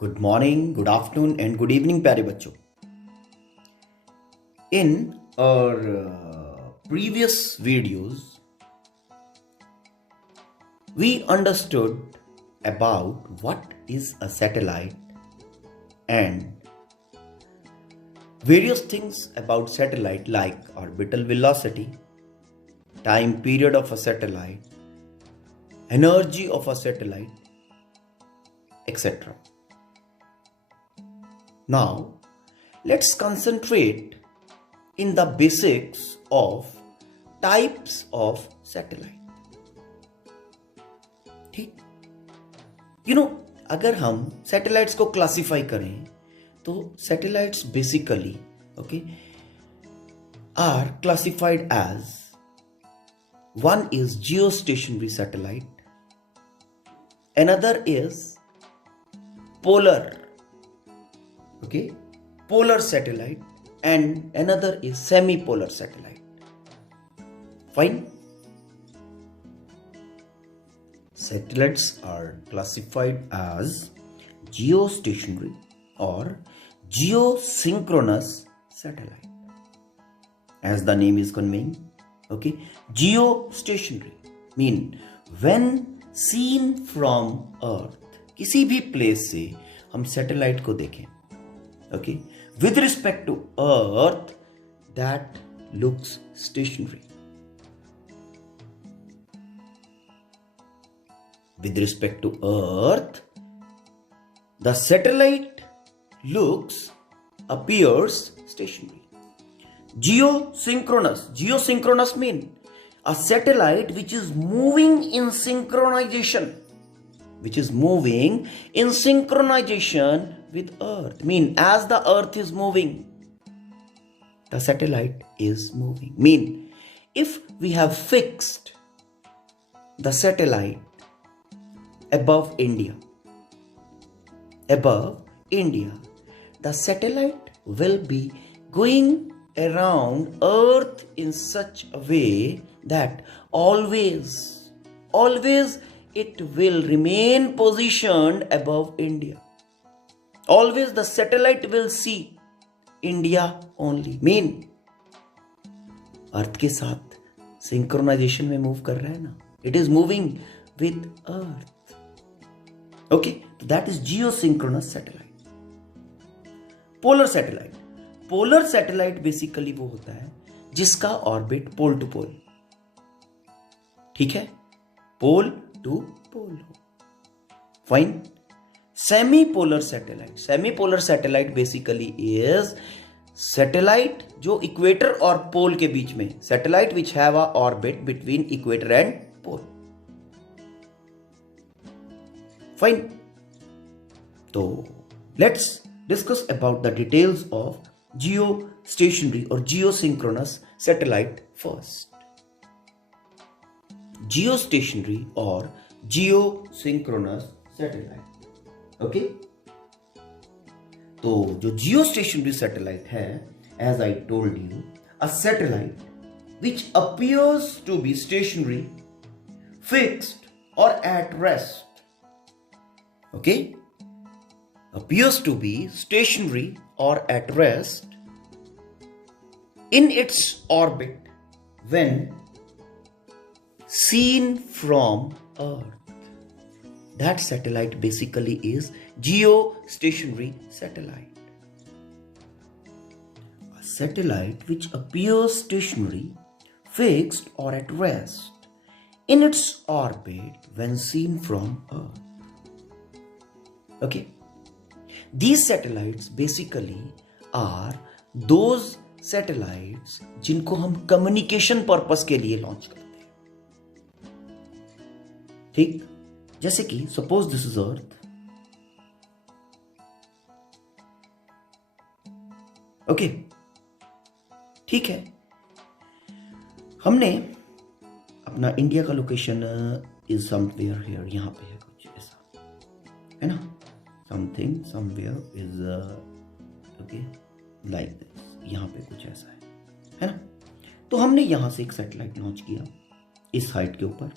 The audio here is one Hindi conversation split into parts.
Good morning, good afternoon and good evening प्यारे बच्चों. In our previous videos, we understood about what is a satellite and various things about satellite like orbital velocity, time period of a satellite, energy of a satellite, etc. Now, let's concentrate in the basics of types of satellite. ठीक, अगर हम सैटेलाइट्स को क्लासिफाई करें तो satellites basically are classified as one is geostationary satellite, another is polar satellite, and another is semi-polar satellite. Fine. Satellites are classified as geostationary or geosynchronous satellite. As the name is conveying, geostationary mean when seen from Earth, किसी भी प्लेस से हम सैटेलाइट को देखें, with respect to Earth, that looks stationary. With respect to Earth, the satellite appears stationary. Geosynchronous mean a satellite which is moving in synchronization. With Earth. Mean as the Earth is moving, the satellite is moving. Mean if we have fixed the satellite above India, the satellite will be going around Earth in such a way that always it will remain positioned above India. Always the satellite will see India only. Mean अर्थ के साथ सिंक्रोनाइजेशन में मूव कर रहा है ना. It is moving with Earth. Okay, that is geosynchronous satellite. Polar satellite basically वो होता है जिसका ऑर्बिट पोल टू पोल. ठीक है, पोल टू पोल हो. Fine. Semi-polar satellite basically is satellite जो इक्वेटर और पोल के बीच में, satellite which have a orbit between equator and pole. Fine. तो let's discuss about the details of geostationary or geosynchronous satellite first. Geostationary or geosynchronous satellite. तो जो जियोस्टेशनरी सैटेलाइट है, as I told you, a satellite which appears to be stationary, fixed और at rest. Appears to be stationary और at rest in its orbit when seen from Earth. That satellite basically is geostationary satellite. A satellite which appears stationary, fixed or at rest in its orbit when seen from Earth. Okay? These satellites basically are those satellites जिनको हम कम्युनिकेशन पर्पस के लिए लॉन्च करते हैं. ठीक, जैसे कि suppose this is earth. Okay, ठीक है, हमने अपना इंडिया का लोकेशन इज समवेयर हियर, यहां पे है कुछ ऐसा, है ना, something somewhere is okay like this, यहां पे कुछ ऐसा है ना. तो हमने यहां से एक सैटेलाइट लॉन्च किया इस हाइट के ऊपर,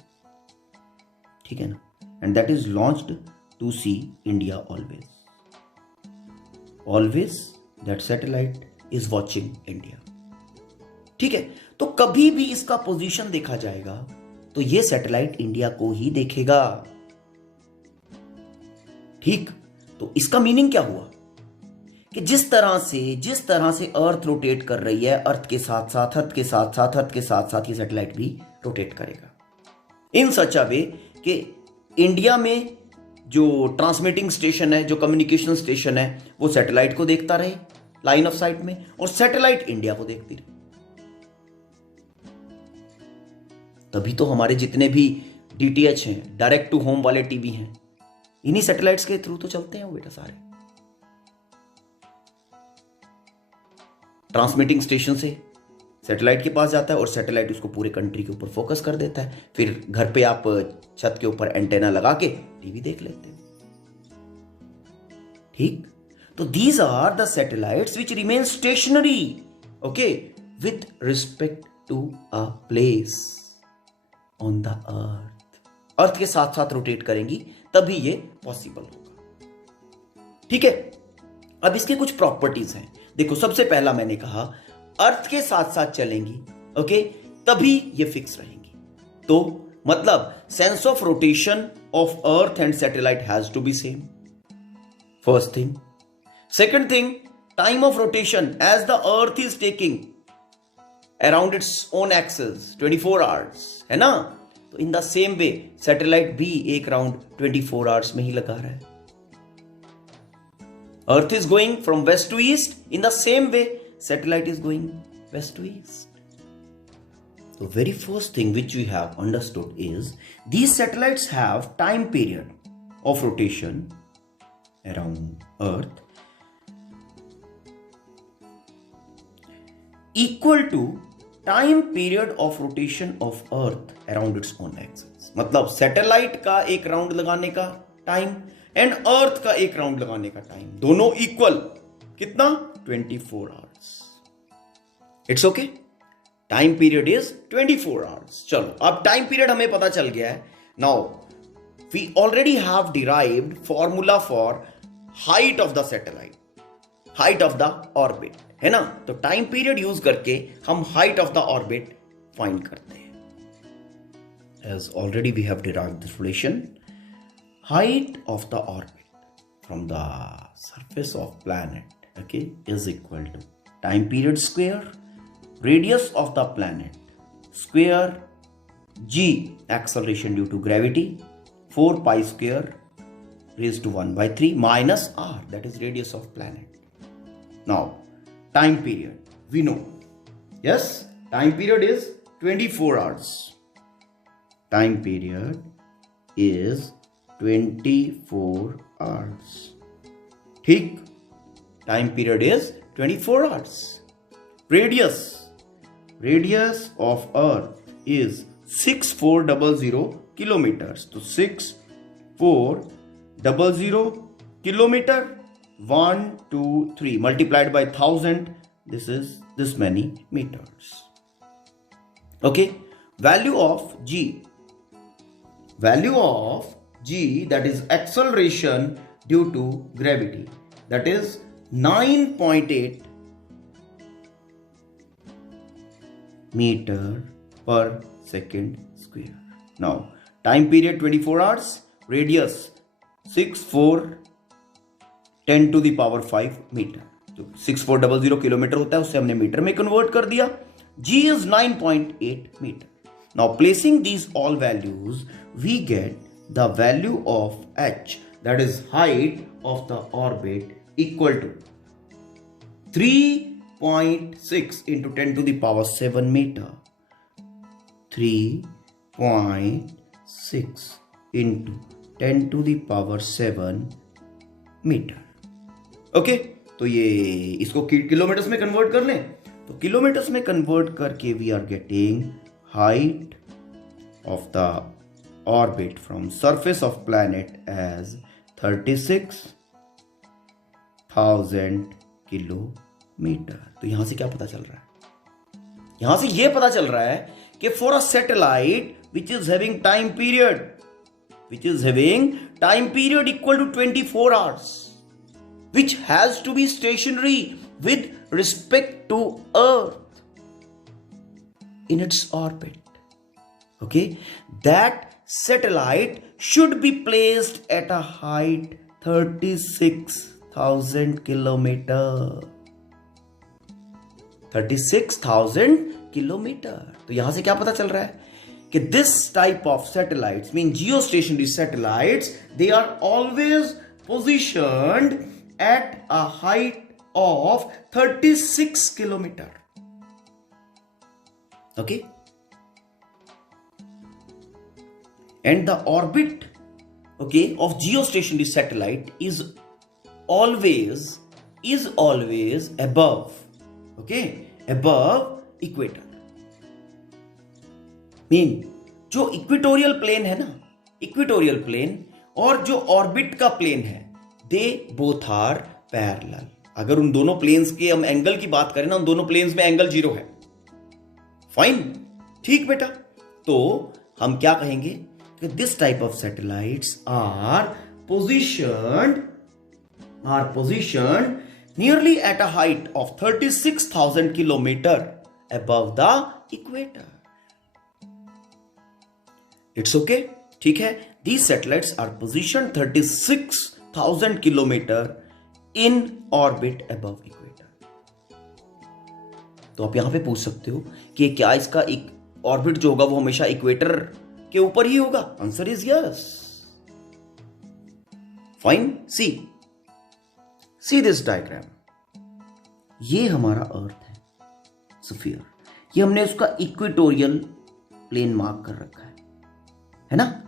ठीक है ना, and that is launched to see India always. Always that satellite is watching India. ठीक है, तो कभी भी इसका पोजीशन देखा जाएगा तो ये सैटेलाइट इंडिया को ही देखेगा। ठीक, तो इसका मीनिंग क्या हुआ कि जिस तरह से अर्थ रोटेट कर रही है, अर्थ के साथ साथ ये सैटेलाइट भी रोटेट करेगा इन सच अ वे कि इंडिया में जो ट्रांसमिटिंग स्टेशन है, जो कम्युनिकेशन स्टेशन है, वो सैटेलाइट को देखता रहे लाइन ऑफ साइट में, और सैटेलाइट इंडिया को देखती रहे। तभी तो हमारे जितने भी डीटीएच हैं, डायरेक्ट टू होम वाले टीवी हैं, इन्हीं सैटेलाइट्स के थ्रू तो चलते हैं वो बेटा। सारे ट्रांसमिटिंग स्टेशन से सैटेलाइट के पास जाता है और सैटेलाइट उसको पूरे कंट्री के ऊपर फोकस कर देता है। फिर घर पे आप छत के ऊपर एंटेना लगा के टीवी देख लेते हैं। ठीक, तो these are the satellites which remain stationary, okay, with respect to a place on the earth के साथ साथ रोटेट करेंगी, तभी ये पॉसिबल होगा। ठीक है, अब इसके कुछ प्रॉपर्टीज हैं। देखो, सबसे पहला मैंने कहा अर्थ के साथ साथ चलेंगी, ओके, तभी ये फिक्स रहेंगी। तो मतलब sense of rotation of earth and satellite has to be same, first thing. Second thing, time of rotation as the earth is taking around its own axis 24 hours, है ना। तो in the same way satellite भी एक राउंड 24 आवर्स में ही लगा रहा है। Earth is going from west to east, in the same way satellite is going west to east. The very first thing which we have understood is these satellites have time period of rotation around Earth equal to time period of rotation of Earth around its own axis. मतलब सैटेलाइट का एक राउंड लगाने का टाइम एंड अर्थ का एक राउंड लगाने का टाइम, दोनों इक्वल। कितना? 24 hours. It's okay, time period is 24 hours. चलो, अब टाइम पीरियड हमें पता चल गया है। Now we already have derived formula for height of the satellite, height of the orbit, है ना। तो टाइम पीरियड यूज करके हम height of the orbit find करते हैं। As already we have derived this relation, height of the orbit from the surface of planet, okay, is equal to time period square radius of the planet square g acceleration due to gravity 4 pi square raised to 1 by 3 minus r, that is radius of planet. Now time period we know, yes, time period is 24 hours. Time period is 24 hours. ठीक, टाइम period is 24 hours. Radius of earth is 6400 kilometres. तो 6400 kilometre 1 2 3 multiplied by 1000, this is this many metres. Okay, value of G, that is acceleration due to gravity, that is 9.8 meter per second square. Now time period 24 hours, radius 6410 to the power 5 meter. तो 6400 किलोमीटर होता है, उससे हमने मीटर में कन्वर्ट कर दिया। G is 9.8 meter. Now placing these all values, we get the value of h, that is height of the orbit, equal to 3.6 into 10 to the power 7 meter. 3.6 into 10 to the power 7 meter. Okay, तो ये इसको किलोमीटर्स में कन्वर्ट कर लें, तो किलोमीटर्स में कन्वर्ट करके we are getting height of the orbit from surface of planet as 36,000 kilometre. तो यहां से क्या पता चल रहा है? यहां से यह पता चल रहा है कि for a satellite which is having time period equal to 24 hours, which has to be stationary with respect to Earth in its orbit. Okay, that satellite should be placed at a height 36,000 kilometer. 36,000 kilometre. तो यहां से क्या पता चल रहा है कि this type of satellites mean geostationary satellites, they are always positioned at a height of 36 kilometre. Okay, and the orbit, okay, of geostationary satellite is always above, okay, above equator. Mean जो इक्वेटोरियल प्लेन है ना, इक्वेटोरियल प्लेन और जो ऑर्बिट का प्लेन है, दे बोथ आर पैरेलल. अगर उन दोनों प्लेन्स के हम एंगल की बात करें ना, उन दोनों प्लेन्स में एंगल 0 है. फाइन, ठीक बेटा. तो हम क्या कहेंगे कि this type of satellites are positioned nearly at a height of 36,000 kilometre above the equator. It's okay, ठीक है. These satellites are positioned 36,000 kilometre in orbit above equator. तो आप यहां पे पूछ सकते हो कि क्या इसका एक ऑर्बिट जो होगा वो हमेशा इक्वेटर के ऊपर ही होगा? Answer is yes. Fine. See this diagram. ये हमारा अर्थ है, स्फीयर. ये हमने उसका इक्वेटोरियल प्लेन मार्क कर रखा है ना.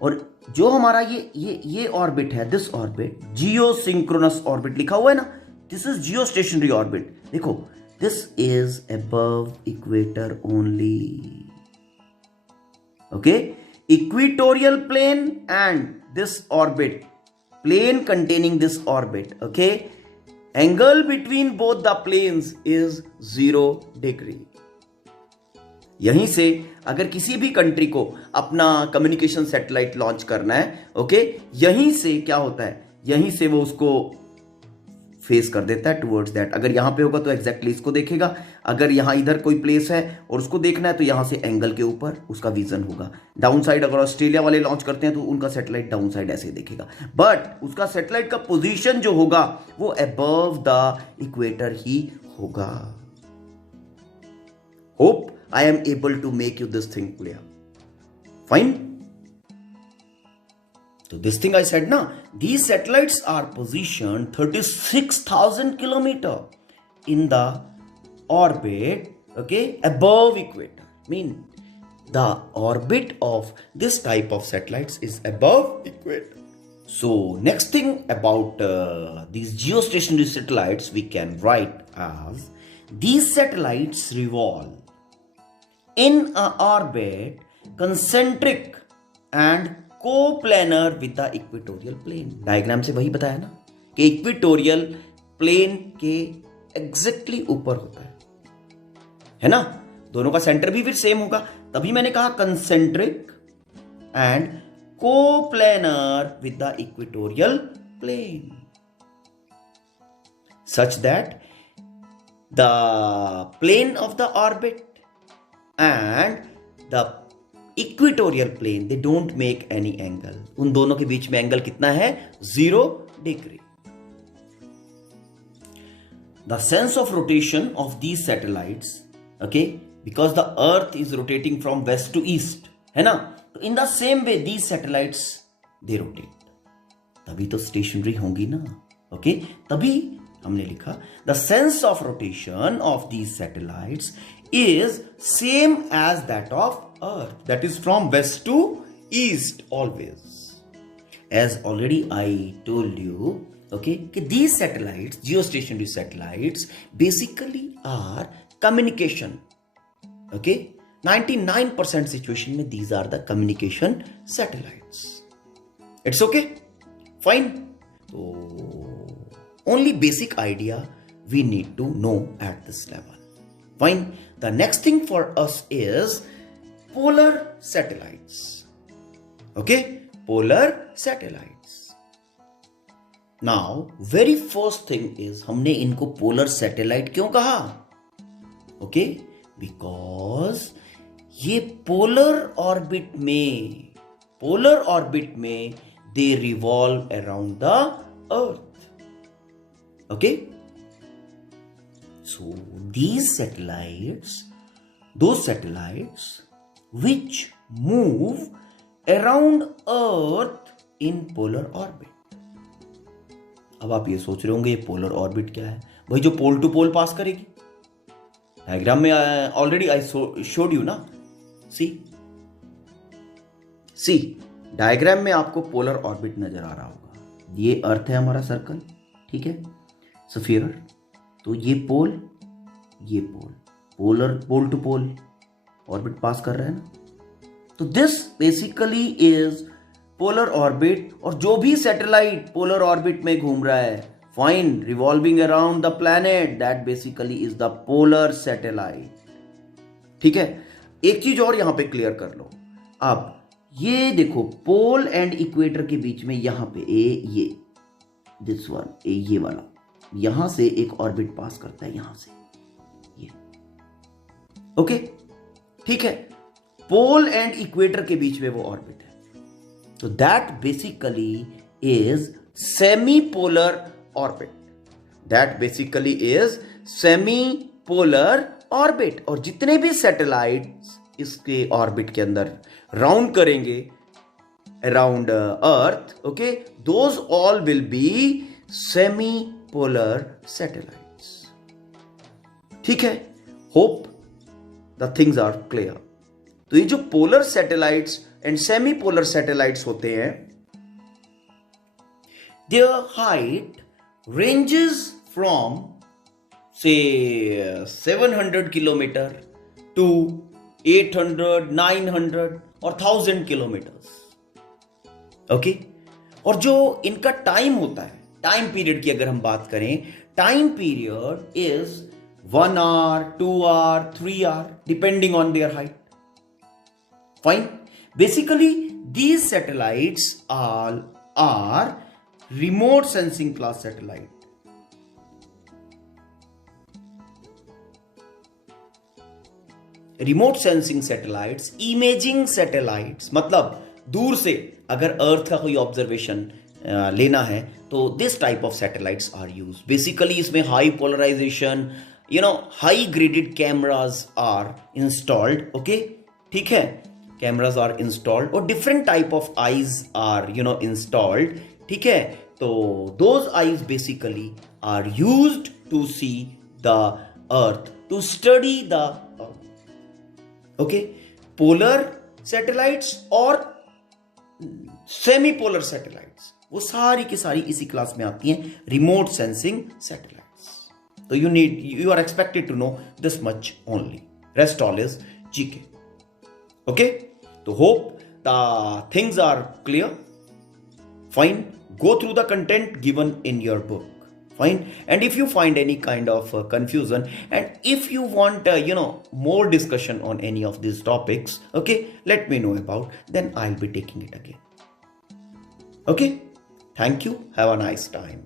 और जो हमारा ये ऑर्बिट है, this orbit geosynchronous orbit लिखा हुआ है ना, this is geostationary orbit. देखो, this is above equator only. Okay, equatorial plane and this orbit, plane containing this orbit, okay, angle between both the planes is 0 degree. यहीं से अगर किसी भी कंट्री को अपना कम्युनिकेशन सैटेलाइट लॉन्च करना है, ओके, यहीं से क्या होता है, यहीं से वो उसको फेस कर देता है टुवर्ड्स दैट. अगर यहां पे होगा तो एग्जैक्टली इसको देखेगा. अगर यहां इधर कोई प्लेस है और उसको देखना है तो यहां से एंगल के ऊपर उसका विजन होगा. डाउन साइड अगर ऑस्ट्रेलिया वाले लॉन्च करते हैं तो उनका सैटेलाइट डाउन साइड ऐसे देखेगा, बट उसका सैटेलाइट का पोजीशन जो होगा वो अबव द इक्वेटर ही होगा. Hope I am able to make you this thing clear. Fine. So this thing I said na, these satellites are positioned 36,000 kilometer in the orbit, okay, above equator. Mean the orbit of this type of satellites is above equator. So next thing about these geostationary satellites we can write as these satellites revolve in an orbit concentric and coplanar with the equatorial plane. Diagram से वही बताया ना कि इक्वेटोरियल प्लेन के एग्जैक्टली ऊपर होता है ना. दोनों का सेंटर भी फिर सेम होगा, तभी मैंने कहा concentric and coplanar with the equatorial plane, such that the plane of the orbit and the equatorial plane they don't make any angle. उन दोनों के बीच में एंगल कितना है? 0 degree. The sense of rotation of these satellites, okay, because the earth is rotating from west to east, है ना. तो in the same way these satellites they rotate. तभी तो स्टेशनरी होंगी ना. ओके, तभी हमने लिखा the sense of rotation of these satellites is same as that of Earth, that is from west to east always. As already I told you, okay, these satellites, geostationary satellites, basically are communication. Okay, 99% situation mein these are the communication satellites. It's okay, fine. So only basic idea we need to know at this level. Fine. The next thing for us is polar satellites. Okay, polar satellites. Now very first thing is, हमने इनको पोलर सैटेलाइट क्यों कहा? ओके, बिकॉज ये पोलर ऑर्बिट में दे revolve around the earth. Okay, so these satellites, those satellites which move around earth in polar orbit. अब आप ये सोच रहे होंगे ये पोलर ऑर्बिट क्या है? भाई जो पोल टू पोल पास करेगी. डायग्राम में ऑलरेडी आई शोड यू ना. सी डायग्राम में आपको पोलर ऑर्बिट नजर आ रहा होगा. ये अर्थ है हमारा सर्कल, ठीक है, स्फीयर. तो ये pole polar, pole to pole orbit pass कर रहे हैं ना. तो this basically is polar orbit. और जो भी सैटेलाइट पोलर ऑर्बिट में घूम रहा है, fine, revolving around the planet, that basically is the polar satellite. ठीक है, एक चीज और यहां पे क्लियर कर लो. अब ये देखो, पोल एंड इक्वेटर के बीच में यहां पे ये दिस वन, ये वाला, यहां से एक ऑर्बिट पास करता है, यहां से ये. ओके, ठीक है, पोल एंड इक्वेटर के बीच में वो ऑर्बिट है. तो that basically is semi polar orbit. That basically is semi polar orbit. और जितने भी सैटेलाइट्स इसके ऑर्बिट के अंदर राउंड करेंगे around earth, okay, those all will be semi polar satellites. ठीक है, hope the things are clear. तो ये जो polar satellites and semi polar satellites होते हैं, देयर हाइट रेंजेस फ्रॉम से 700 किलोमीटर टू 800, 900 और 1000 किलोमीटर्स. ओके, और जो इनका टाइम होता है, टाइम पीरियड की अगर हम बात करें, time period is 1 hour, 2 hour, 3 hour, depending on their height. Fine. Basically, these satellites all are remote sensing class satellite. Remote sensing satellites, imaging satellites, मतलब दूर से अगर अर्थ का कोई ऑब्जर्वेशन लेना है तो this type of satellites are use. Basically इसमें high polarisation, high graded cameras are installed. Okay, ठीक है, कैमराज आर इंस्टॉल्ड और different type of eyes are installed. ठीक है, तो those eyes basically are used to see the earth, to study the earth. Okay, polar satellites और सेमी पोलर सैटेलाइट्स, वो सारी की सारी इसी क्लास में आती हैं, रिमोट सेंसिंग सैटेलाइट्स. तो you are expected to know this much only, rest all is GK. Okay, तो hope the things are clear. Fine, go through the content given in your book. Fine. And if you find any kind of confusion, and if you want more discussion on any of these topics, okay, let me know about, then I'll be taking it again. Okay, thank you, have a nice time.